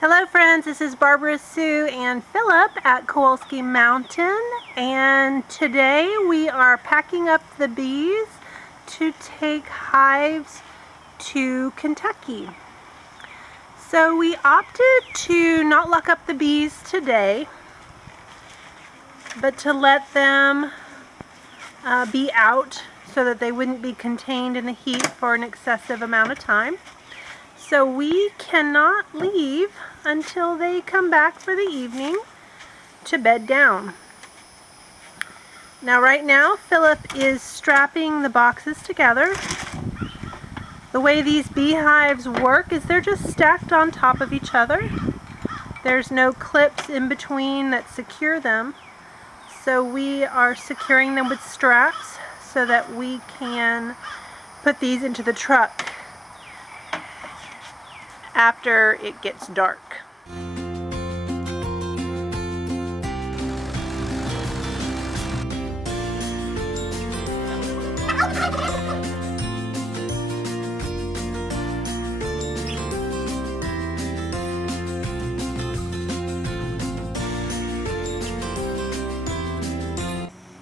Hello friends, this is Barbara, Sue, and Philip at Kowalski Mountain, and today we are packing up the bees to take hives to Kentucky. So we opted to not lock up the bees today, but to let them be out so that they wouldn't be contained in the heat for an excessive amount of time. So we cannot leave until they come back for the evening to bed down. Now right now Philip is strapping the boxes together. The way these beehives work is they're just stacked on top of each other. There's no clips in between that secure them. So we are securing them with straps so that we can put these into the truck after it gets dark.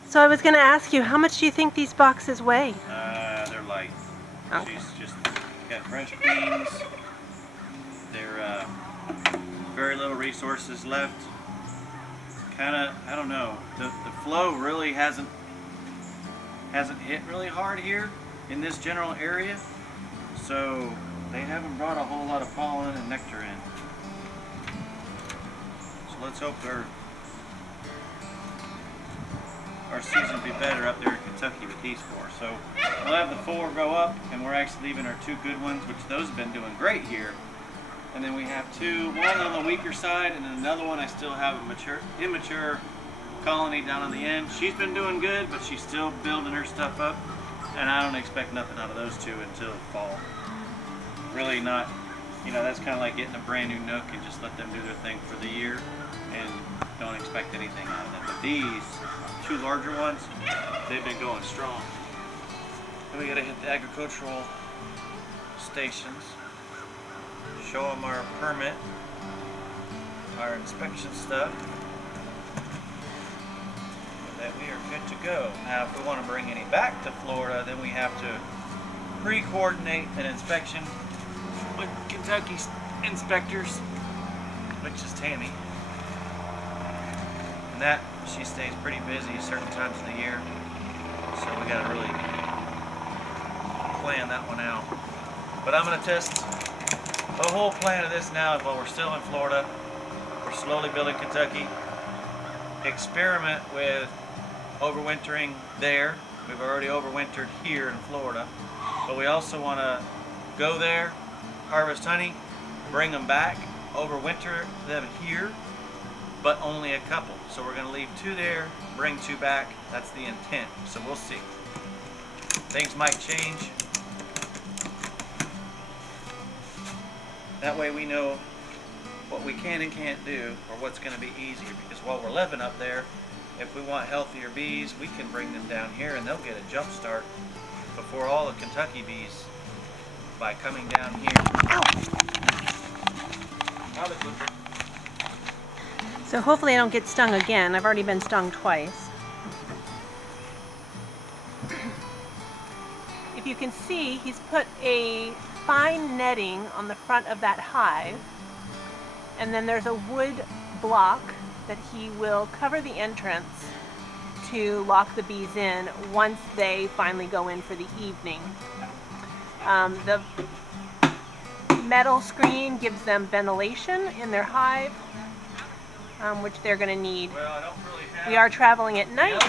So I was going to ask you, how much do you think these boxes weigh? They're light. Okay. She's just got French beans. They're very little resources left. Kind of, I don't know. The flow really hasn't hit really hard here in this general area, so they haven't brought a whole lot of pollen and nectar in. So let's hope our season will be better up there in Kentucky with these four. So we'll have the 4 go up, and we're actually leaving our 2 good ones, which those have been doing great here. And then we have 2, one on the weaker side, and then another one I still have a immature colony down on the end. She's been doing good, but she's still building her stuff up, and I don't expect nothing out of those 2 until fall. Really not, you know, that's kind of like getting a brand new nook and just let them do their thing for the year and don't expect anything out of them. But these 2 larger ones, they've been going strong. And we gotta hit the agricultural stations, show them our permit, our inspection stuff, and that we are good to go. Now if we want to bring any back to Florida, then we have to pre-coordinate an inspection with Kentucky inspectors, which is Tammy. And that, she stays pretty busy certain times of the year, so we gotta really plan that one out. But I'm gonna test the whole plan of this now is while we're still in Florida. We're slowly building Kentucky. Experiment with overwintering there. We've already overwintered here in Florida, but we also want to go there, harvest honey, bring them back, overwinter them here, but only a couple. So we're going to leave 2 there, bring 2 back. That's the intent. So we'll see. Things might change. That way we know what we can and can't do, or what's going to be easier, because while we're living up there, if we want healthier bees, we can bring them down here and they'll get a jump start before all the Kentucky bees by coming down here. So hopefully I don't get stung again. I've already been stung twice. If you can see, he's put a fine netting on the front of that hive, and then there's a wood block that he will cover the entrance to lock the bees in once they finally go in for the evening. The metal screen gives them ventilation in their hive, which they're going to need. We are traveling at night,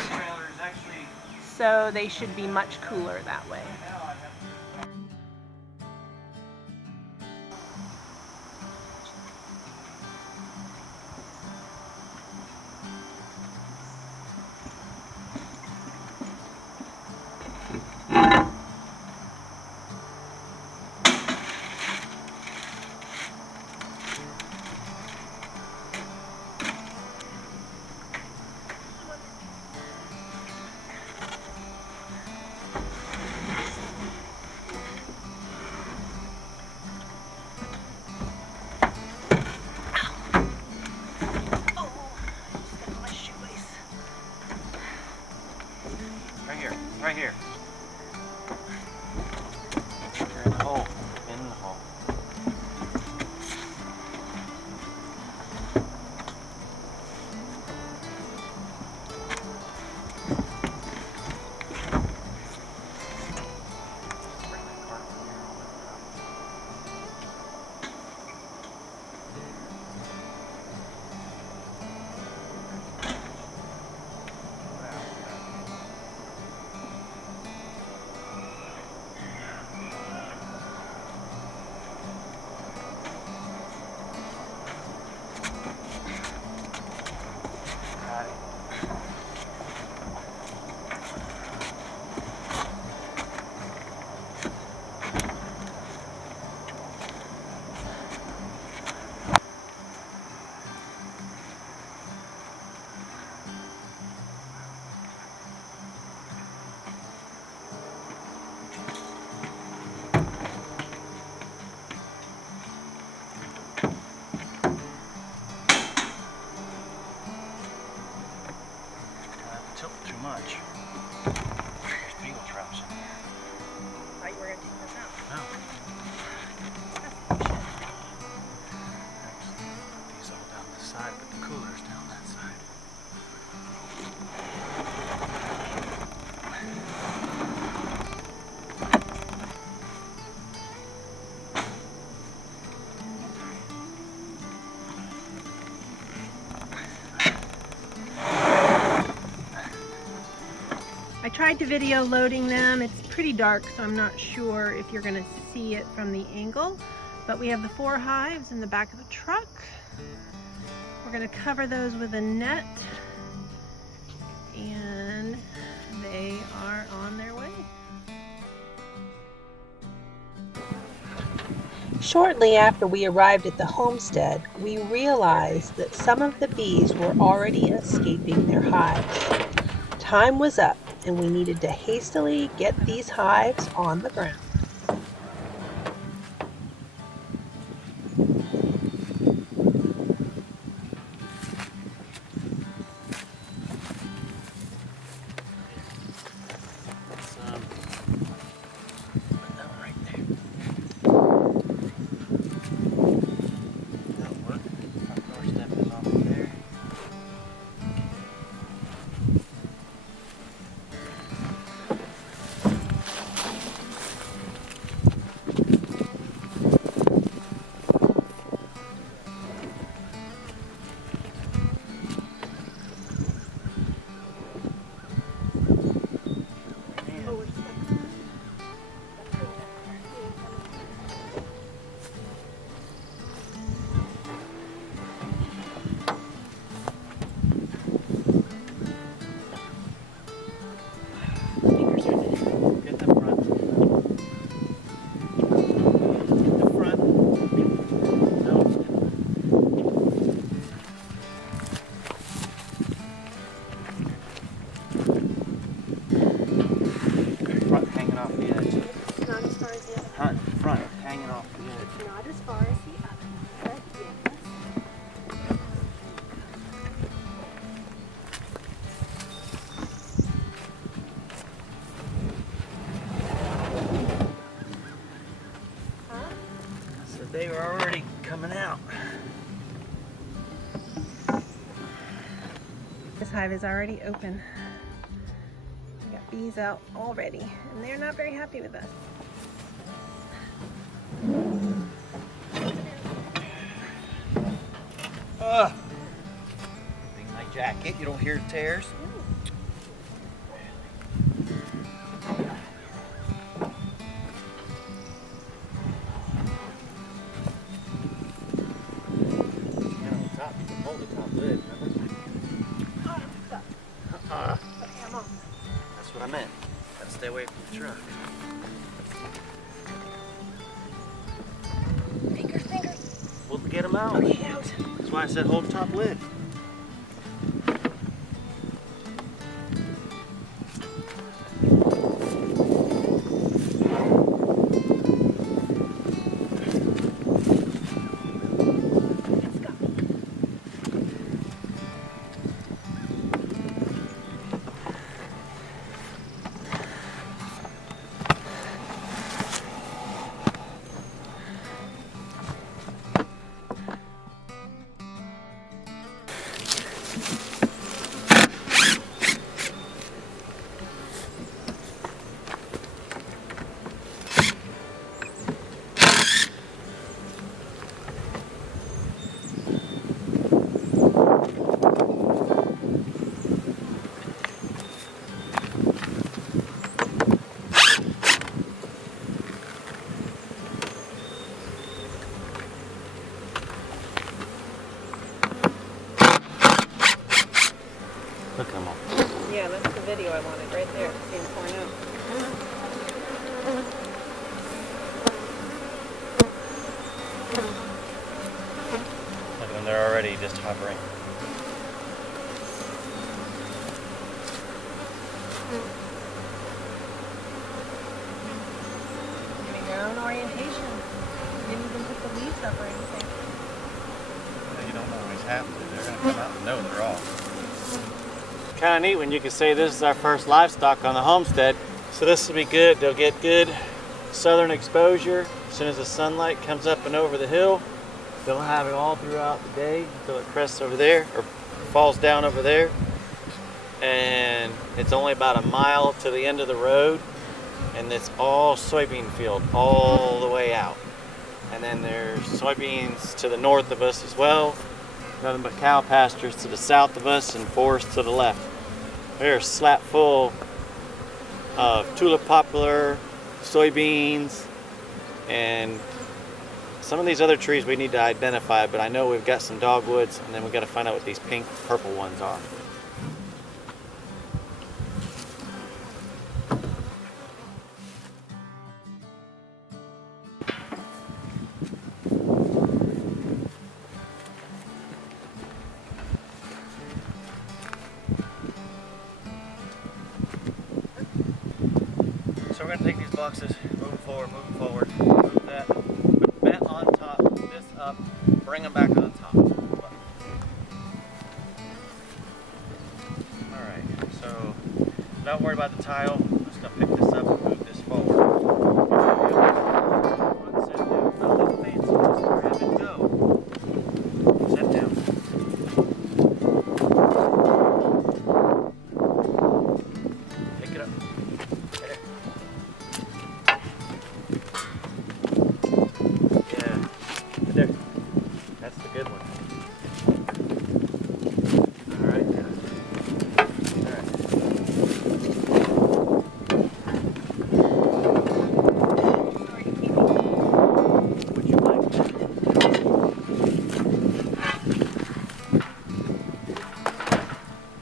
so they should be much cooler that way. side, but the cooler's down that side. I tried to video loading them. It's pretty dark, so I'm not sure if you're gonna see it from the angle, but we have the 4 hives in the back of the truck. We're gonna cover those with a net, and they are on their way. Shortly after we arrived at the homestead, we realized that some of the bees were already escaping their hives. Time was up, and we needed to hastily get these hives on the ground. They were already coming out. This hive is already open. We got bees out already, and they're not very happy with us. Thing my jacket, you don't hear tears. That's what I meant. Gotta stay away from the truck. Fingers. We'll get them out. Okay, out. That's why I said hold the top lid. Look, I'm on. Yeah, that's the video I wanted right there. Being torn out. Look, and they're already just hovering. Getting their own orientation. Didn't even put the leaves up or anything. You don't always have to. They're going to come out and know they're off. Kind of neat when you can say this is our first livestock on the homestead. So this will be good. They'll get good southern exposure as soon as the sunlight comes up and over the hill. They'll have it all throughout the day until it crests over there or falls down over there. And it's only about a mile to the end of the road, and it's all soybean field all the way out. And then there's soybeans to the north of us as well. Nothing but cow pastures to the south of us and forest to the left. They're slap full of tulip poplar, soybeans, and some of these other trees we need to identify, but I know we've got some dogwoods, and then we've got to find out what these pink purple ones are. So we're going to take these boxes, moving forward, move that, put that on top, this up, bring them back on top. Alright, so not worry about the tile, I'm just going to pick this up and move this forward. Set down. Nothing fancy, just grab and go. Set down. Pick it up. There. That's the good one. Alright. Would you like that?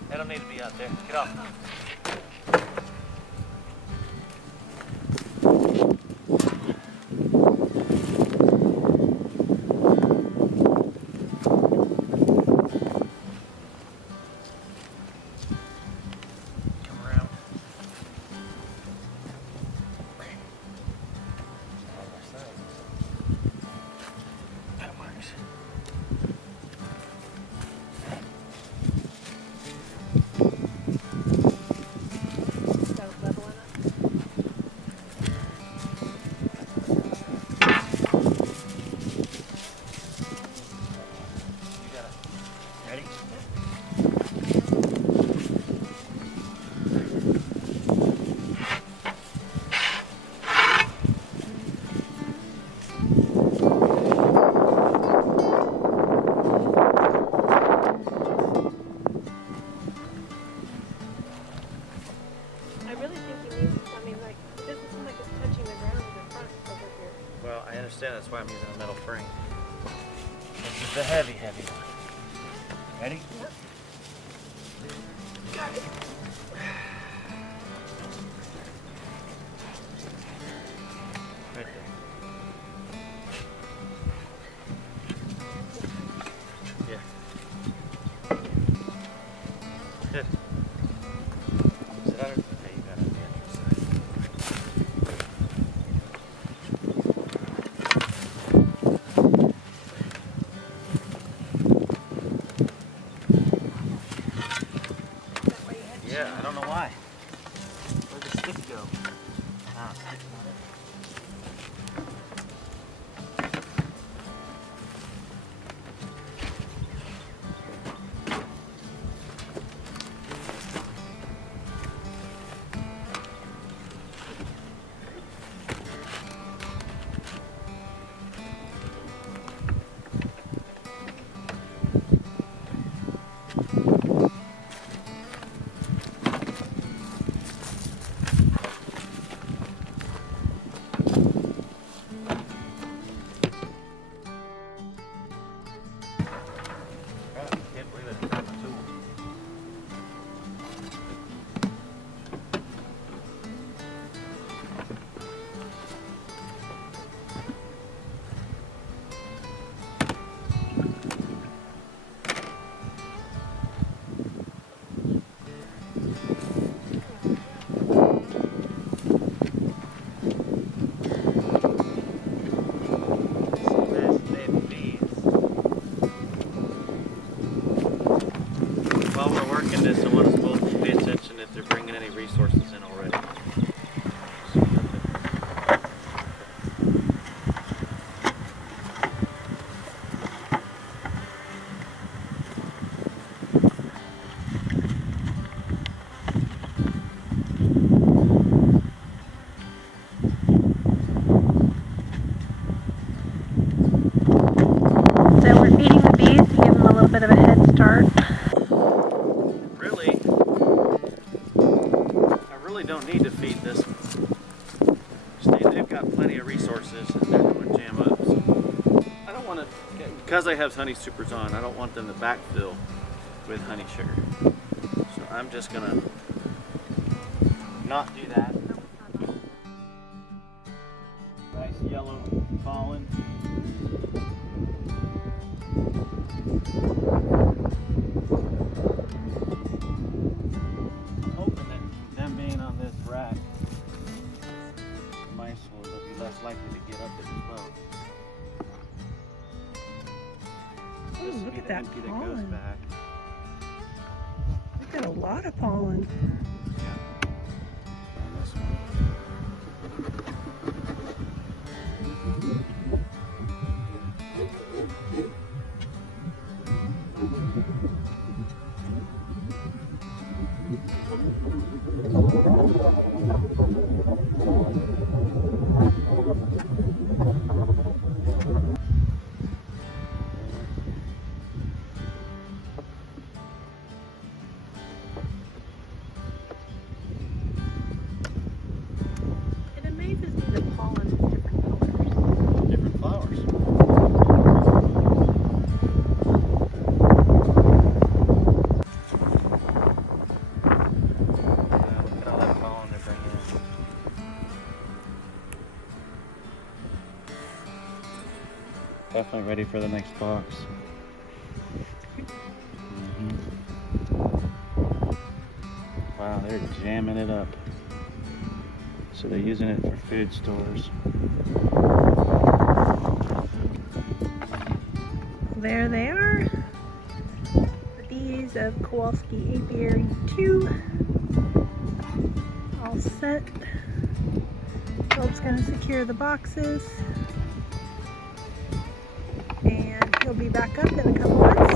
They don't need to be out there. Get off. Well, I understand, that's why I'm using a metal frame. This is the heavy one. Ready? Yep. Got it. Right there. Yeah. Good. Is it under? Okay, you got it on the entrance side. Yeah, I don't know why. Where'd the stick go? Ah, stick's not it. While we're working this, I want us both to pay attention if they're bringing any resources in already. beehives honey supers on, I don't want them to backfill with honey sugar. So I'm just gonna not do that. Nice yellow pollen. I'm hoping that them being on this rack, mice will be less likely to get up it as well. This will look be at the that empty that goes pollen. back. We've got a lot of pollen. Yeah. And this one. It amazes me that pollen is different colors. Different flowers. Look at all that pollen they're bringing in. Definitely ready for the next box. Wow, they're jamming it up. So they're using it for food stores. There they are. The bees of Kowalski Apiary II. All set. Philip's going to secure the boxes. And he'll be back up in a couple months.